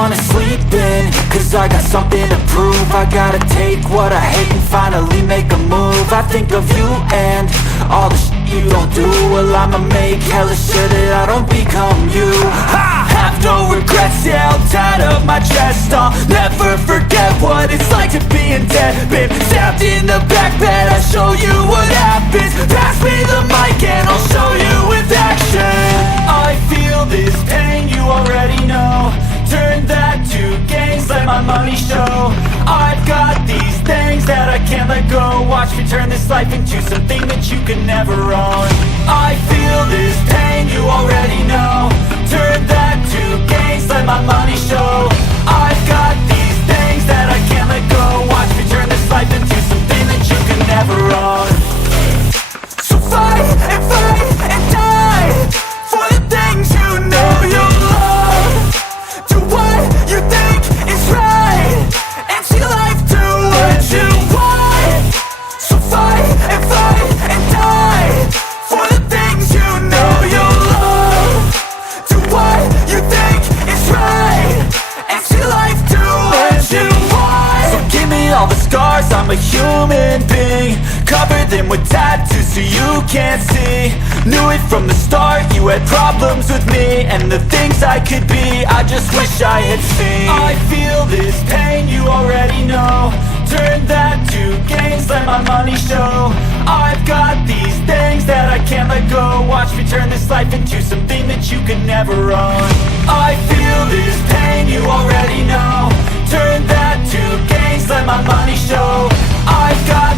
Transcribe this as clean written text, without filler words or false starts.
wanna sleep in, cause I got something to prove. I gotta take what I hate and finally make a move. I think of you and all the shit you don't do. Well, I'ma make hella sure that I don't become you. I have no regrets, yeah, I'll tie up my chest. I'll never forget what it's like to be in debt. Been stabbed in the back bed, I'll show you what happens. Pass me the mic and I'll show you with action. I feel this pain, you already know. Turn that to gains, let my money show. I've got these things that I can't let go. Watch me turn this life into something that you can never own. I feel this pain, you already know. Turn that to gains, let my money show. I've got these things that I can't let go. Watch me turn this life into something that you can never own. So fight and die for the things you know you love. Do what you think is right and see life do what you want. So fight and die for the things you know you love. Do what you think is right and see life do what you want. So give me all the scars, I'm a human being. Cover them with tattoos so you can't see. Knew it from the start, you had problems with me and the things I could be, I just wish I had seen. I feel this pain, you already know. Turn that to gains, let my money show. I've got these things that I can't let go. Watch me turn this life into something that you can never own. I feel this pain, you already know. Turn that to gains, let my money show. I've got